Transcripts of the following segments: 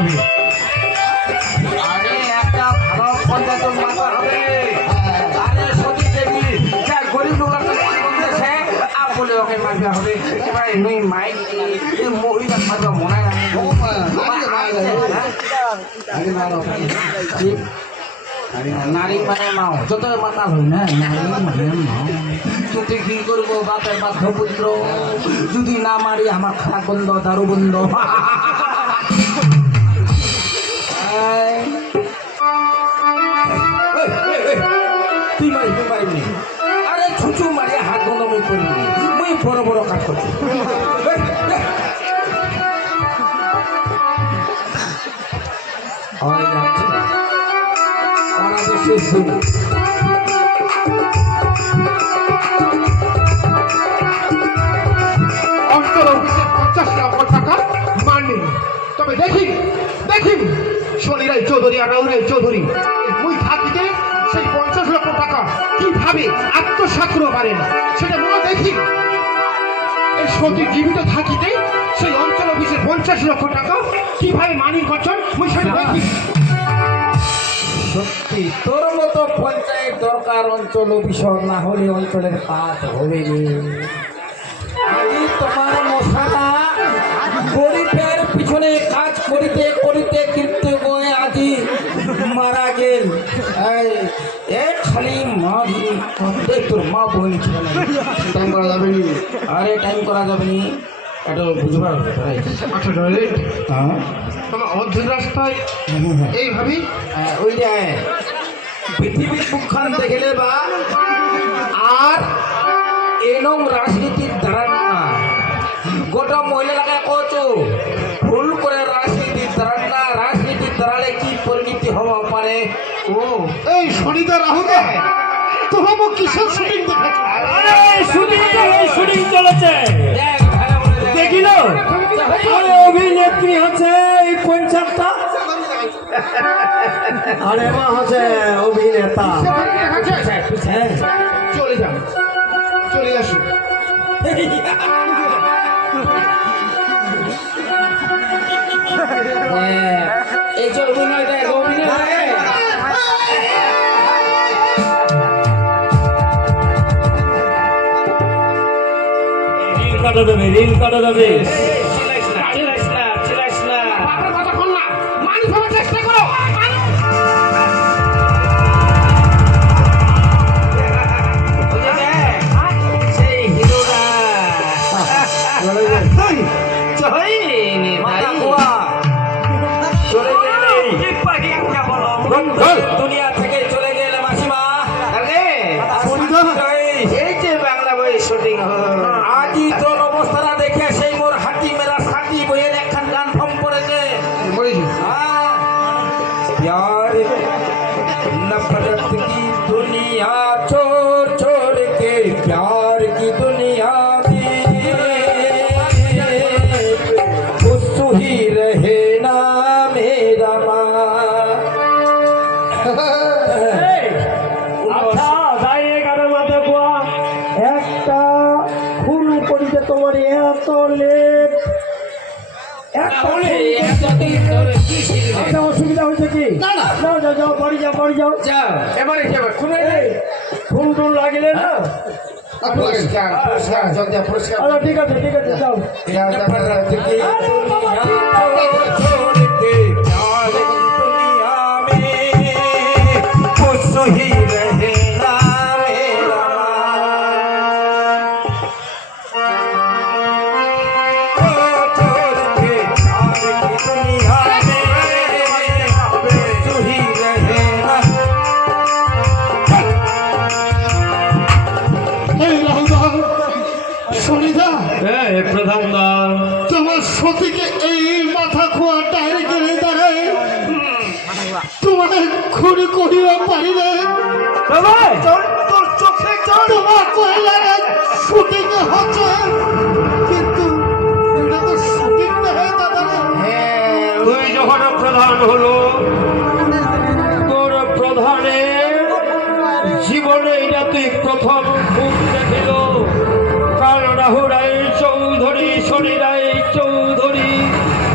হবে আরে একটা ভালো পঞ্চায়েত মাথা হবে। আরে সতী দেবী যা গরিব লোকরা তো আর বলে ওকে মারবে হবে। এবারে নই মাইক এই মহিলা মারবে মনে হয় নারী মানে মাও যত মাতাল হই না নারী মানে কি করব বাপের বাধ্য পুত্র যদি না মারি আমার খারাপ বন্ধ দারু বন্ধ এই, তুই মারি তুই মারিবি আরে ছুচু মারি হাত বন্ধ মুই করবি মুই বড় বড় কাজ করছি অনাদেশে শুনি অন্তর পঞ্চাশ লক্ষ টাকা মাননি তবে দেখি দেখি শনিরাই চৌধুরী আর রাহুরাই চৌধুরী। মুই থাকিতে সেই পঞ্চাশ লক্ষ টাকা কীভাবে আত্মসাৎ করতে পারেন সেটা মনে দেখি? এই সতী জীবিত থাকিতে সেই অঞ্চল অফিসের পঞ্চাশ লক্ষ টাকা কীভাবে মানি করছেন মুই সেটা দেখি। সত্যি, তোর মতো পঞ্চায়েত দরকার অঞ্চল অফিসর, না হলে অঞ্চলের কাজ হবে তোমার মশাটা গরিবের পিছনে কাজ করিতে করিতে কিন্তু গয়ে আজি মারা গেল এই, এ খালি মা দেখ তোর মা টাইম করা যাবে আরে টাইম করা যাবে নি। এটা বুঝবার আচ্ছা হ্যাঁ। তোমার অর্ধেক রাস্তায় এইভাবেই হ্যাঁ, ওই যে পৃথিবীর মুখখান দেখলে বা আর এনং রাজনীতির দ্বারা না। গোটা মহিলাকে কচু। ভুল করে রাজনীতির দ্বারা না। রাজনীতির দ্বারালে কি পরিণতি হওয়া পারে? ও। এই শনিদা রাহুদা কিসের শুটিং শুটিং চলেছে। দেখিল আরে অভিনেত্রী হচ্ছে এই আরে মা হচ্ছে অভিনেতা। হ্যাঁ। চলে যান চলে আসুন এই যে অভিনয় কাটা যাবে রিল কাটা যাবে apoiar টুন লাগলে না পুরস্কার পুরস্কার জলদি পুরস্কার আচ্ছা ঠিক আছে ঠিক আছে যাও খুনি পারিলে তোর চোখে তোমার কয়লারে শুটিং হচ্ছে। কিন্তু এটা তো শুটিং নয় দাদা তুই যখন প্রধান হলো তোর প্রধানের জীবনে এটা তুই প্রথম খুব দেখিল। কাল রাহু রায় চৌধুরী শনি রায় চৌধুরী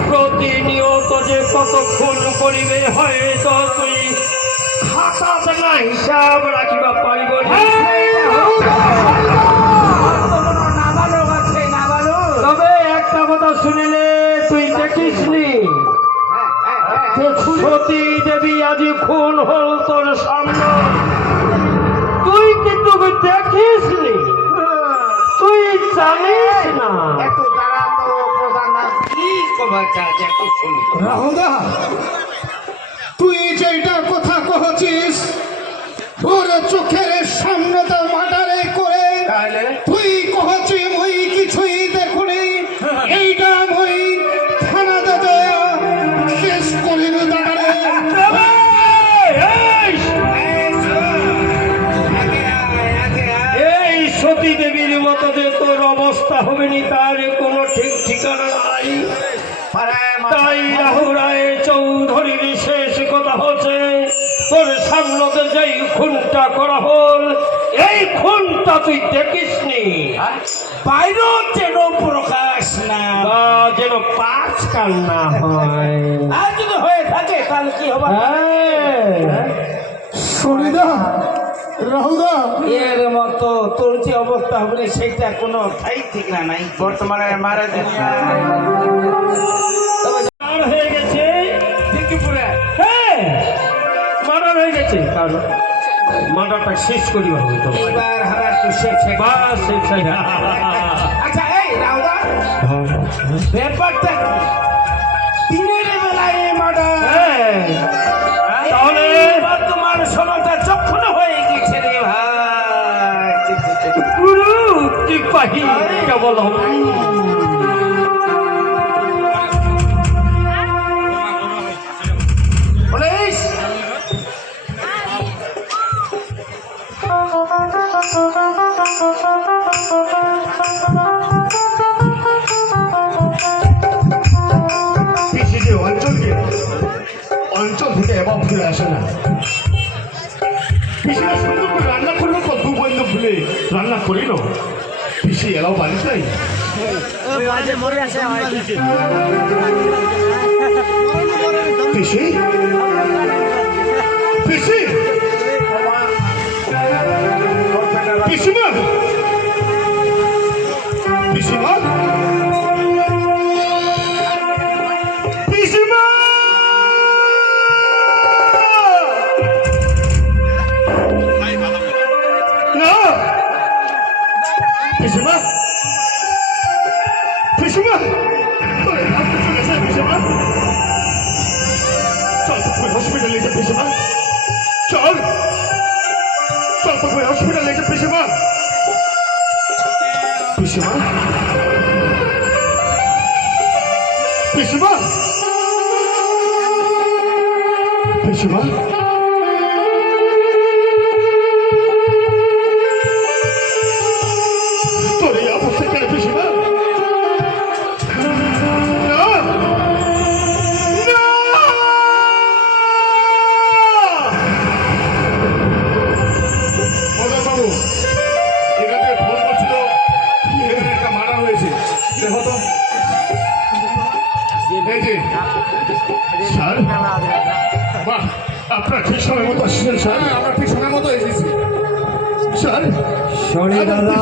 প্রতিনিয়ত যে কত খুন করিবে হয়তো না হিসাব রাখিবা পারিব নাবালক তবে একটা কথা শুনিলে তুই দেখিস নি? সতী দেবী আজি খুন হল তোর সামনে। তুই কিন্তু দেখিস নি? তুই জানিস না। একটু তারা তো প্রধান কি খবর চাচ্ছে একটু শুনি? তোর সামনে যেই খুনটা করা হল এই খুনটা তুই দেখিস নি বাইরেও যেন প্রকাশ না বা যেন পাঁচ কাল না হয়। আর যদি হয়ে থাকে তাহলে কি হবে? হ্যাঁ। রাহুদা। এর মতো তোর যে অবস্থা হবে সেটা কোনো ঠাই ঠিক না নাই। বর্তমানে মারা দুনিয়ায় আর হয়ে গেছে। হয়ে গেছে কারণ মার্ডারটা শেষ করি হবে তো এইবার হারা তো শেষ হয়ে। বাস শেষ হয়ে। আচ্ছা এই রাউদা ব্যাপারটা কি? দিনের বেলায় মার্ডার হ্যাঁ তাহলে বর্তমান সময়টা যখন হয়ে গেছে রে ভাই গুরু তুই পাহি কেবল পুলিশ থেকে আসে না। পিসিরা সুন্দর করে রান্না করল তো, দু বন্ধু ভুলে রান্না করিল পিসি, এলাও বাড়িতে পিসি? পিসি? হসপিটালে যা পিসিমা পিসিমা পিসিমা পিসিমা আপনার ঠিক সময় মতো আসছিলেন স্যার। হ্যাঁ, আমরা ঠিক সময় মতো এসেছি। স্যার শনি দাদা।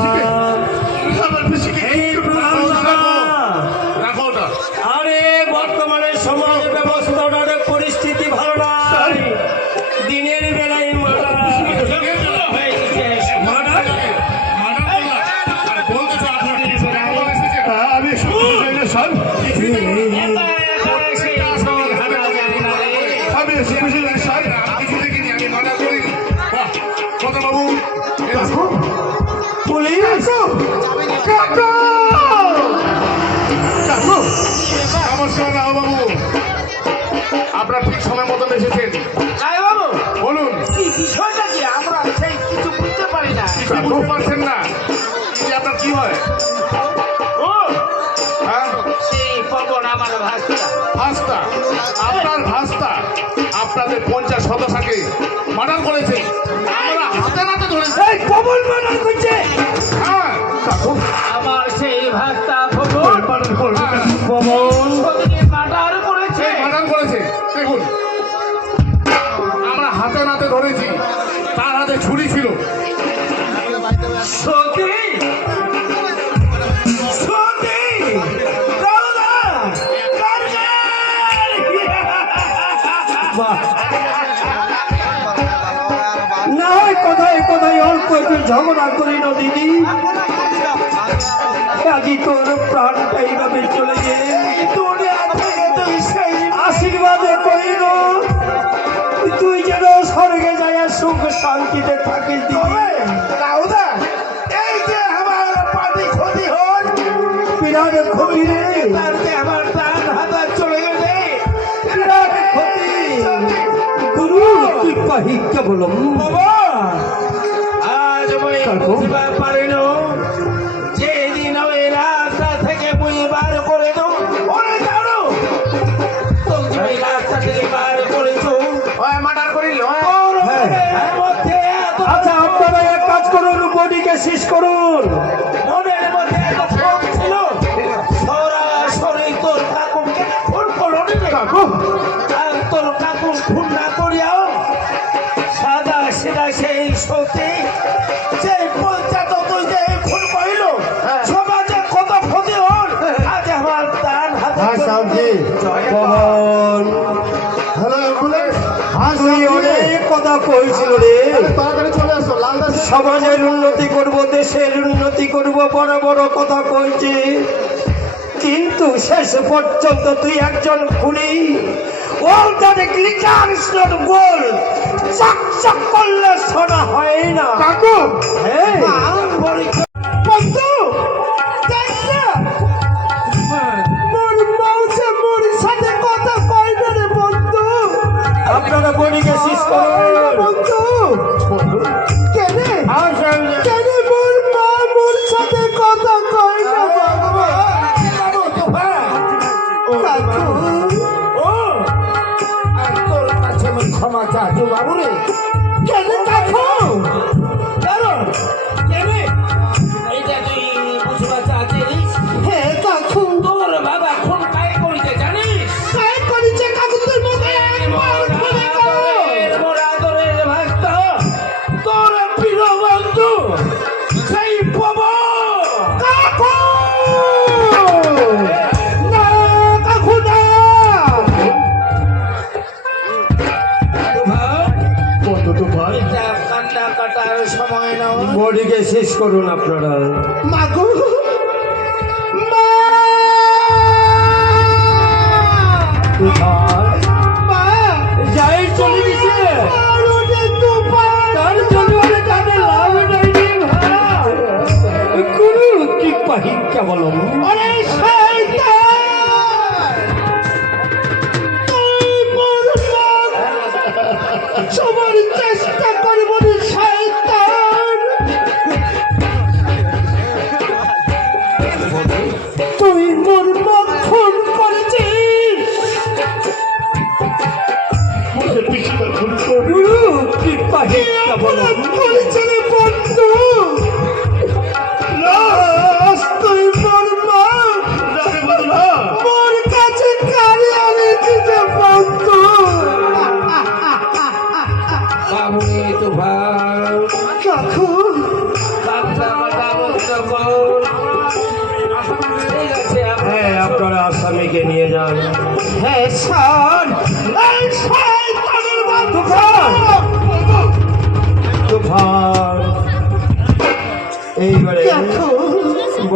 আমার পিসিকে রাখো আরে বর্তমানে সমাজ রাও বাবু আপনারা ঠিক সময় মতন এসেছেন। বাবু বলুন। বিষয়টা কি? আমরা সেই কিছু বুঝতে পারি না। বুঝতে পারছেন না? আপনার কি হয়? ও হ্যাঁ? সেই পবন আমার ভাস্তা। আপনার ভাস্তা। আপনাদের পঞ্চাশ সদস্যকে মার্ডার করেছে। আমরা হাতে নাতে ধরেছি এই কবল মার্ডার করছে। হ্যাঁ। আমার সেই ভাষা পবন আমরা হাতে নাতে ধরেছি তার হাতে ছুরি ছিল। সত্যি না হয় কোথায় কোথায় অল্প একটু ঝগড়া করি না দিদি। আজি তোর প্রাণটা এইভাবে চলে গে দুনিয়া থেকে তুই সেই আশীর্বাদে করিল তুই যেন স্বর্গে যায় সুখ শান্তিতে থাকিস দিদি। এই যে আমার পাটি ক্ষতি হল বিরাট ক্ষতি রে। আমার প্রাণ হাতা চলে বিরাট ক্ষতি। গুরু তুই কহি কেবলম। বাবা আজ মই কাকু? বডিকে শেষ করুন। মনের মধ্যে এত ক্ষোভ ছিল। সরাসরি তোর কাকুকে ফোন করো কাকু। আর তোর কাকু খুন না করিয়াও সাদা সেদা সেই সত্যি যে পঞ্চায়েত তুই যে খুন করিল সমাজে কত ক্ষতি হল। আজ আমার দান হাতে হ্যাঁ, সাহেবজি। হ্যালো অ্যাম্বুলেন্স হ্যাঁ তুই অনেক কথা কইছিল রে। সমাজের উন্নতি করব দেশের উন্নতি করব বড় বড় কথা কইছি কিন্তু শেষ পর্যন্ত তুই একজন খুনি। ওর গ্লিটার গোল। চকচক করলে হয় না। কাকু! হ্যাঁ। বন্ধু আপনারা বনিকে শেষ শেষ করুন আপনারা। মাগো।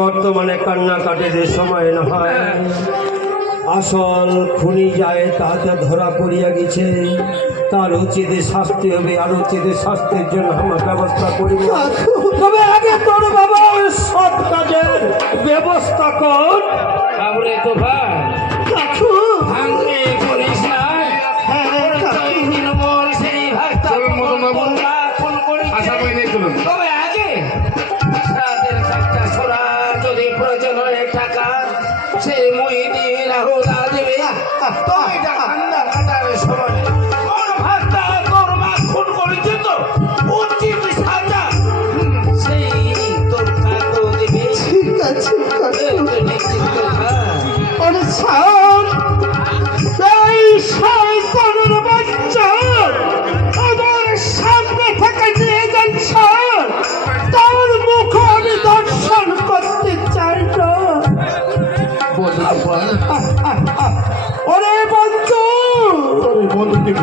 বর্তমানে কান্নাকাটির সময় না হয়। আসল খুনি যায় তাতে ধরা পড়িয়া গেছে। তার উচিত শাস্তি হবে আর উচিত শাস্তির জন্য আমার ব্যবস্থা করিব। তবে আগে তোর বাবা ওই সৎ কাজের ব্যবস্থা কর। বাবুরে তো ভাই তুমি ঠান্ডা কাটার সময় তোর ভাতটা তোর মা খুন করেছে তো উচিত সাজা সেই তোর কাকু দেবে। ঠিক আছে এই তো নিশ্চিত কথা। আরে ছাড়।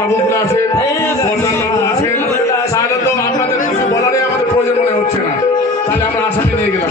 বাবুগুলো আছেন প্রধান বাবু আছেন। তাহলে তো আপনাদের কিছু বলারই আমাদের প্রয়োজন মনে হচ্ছে না। তাহলে আমরা আসামে নিয়ে গেলাম।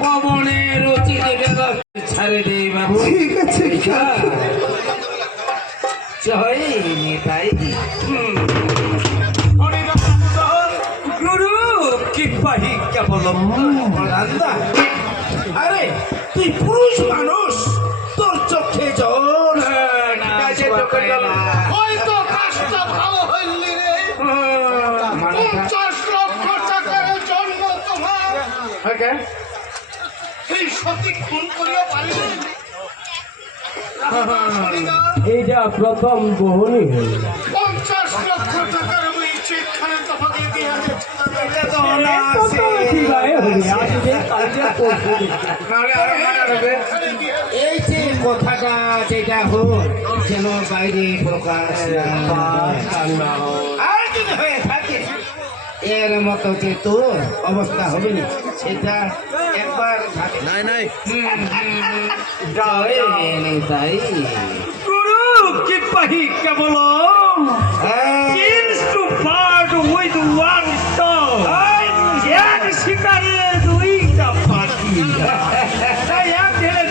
পবনের অচিরে বেগম ছাড়ে দে বাবু ঠিক আছে কাকু জয় নেতাই গুরু কি পাহি কেবলম রান্দা আরে, তুই পুরুষ মানুষ? এইটা প্রথম বহনি হল। পঞ্চাশ লক্ষ টাকার ওই চেকখানে তোমাকে দিয়া এই যে কথাটা যেটা হোক যেন বাইরে প্রকাশ না আর যদি হয়ে থাকে। এর মতো যে তোর অবস্থা হবে না সেটা একবার নাই নাই। তাই। গুরু কি পাহি কেবলম? হ্যাঁ। Stone. এক দুইটা পাখি।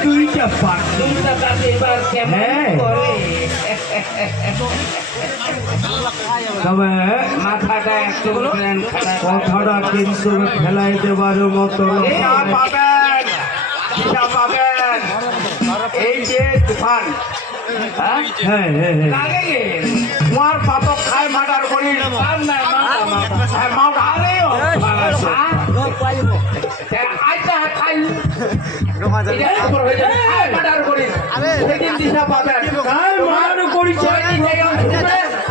দুইটা পাখি। দুইটা এবার কেমন হ্যাঁ। করে? তবে মাথাটা একটু কথাটা কিন্তু ফেলাই দেবার মতো। পাবেন। পাবেন। এই যে তুফান তোমার পাপক খায় মাটার করি দিশা পাবেন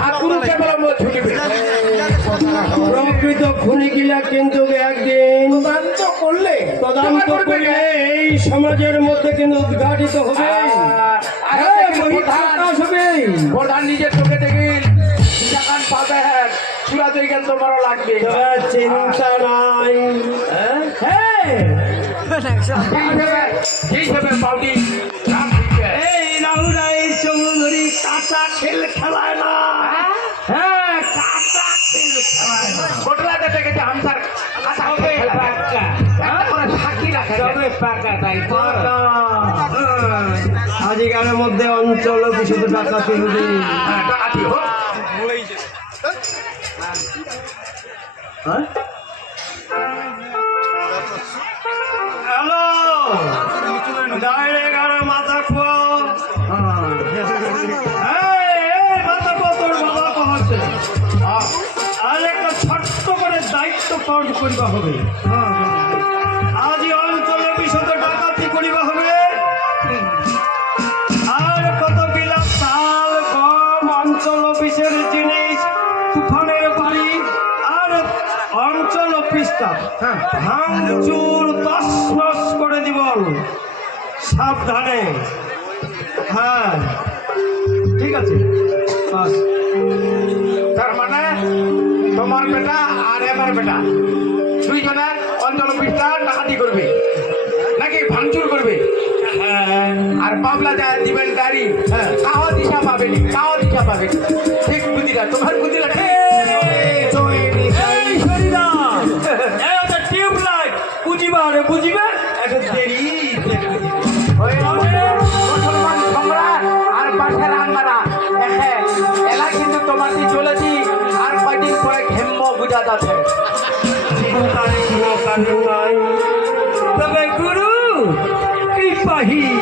আর গুরু কেবল ছুটিবে প্রকৃত খুনি গিলা কিন্তু একদিন তদন্ত করলে তদন্ত করলে এই সমাজের মধ্যে কিন্তু উদ্ঘাটিত হবে। হ্যাঁ, প্রধান। নিজের চোখে টাকান গেল তোমারও লাগবে। চিন্তা নাই। হ্যাঁ? ঠিক হবে পাউডি আজিকারের মধ্যে অঞ্চল হ্যাঁ, ডাকাতি হোক হ্যাঁ? হ্যালো ছোট্ট করে দায়িত্ব পালন করিবা হবে আজি অঞ্চলে বিশুদ্ধ ডাকাতি ভাঙচুর তসনস করে দিব। সাবধানে। হ্যাঁ। ঠিক আছে। তার মানে তোমার বেটা আর আমার বেটা। দুইজনে অঞ্চল অফিসটা ডাকাতি করবে। নাকি ভাঙচুর করবে? আর বাবলা যা দিবেন গাড়ি হ্যাঁ। কাহ দিশা পাবেনি, কাহ দিশা পাবেনি। ঠিক বুদ্ধিটা, তোমার বুদ্ধিটা também bem, Guru? E Bahia?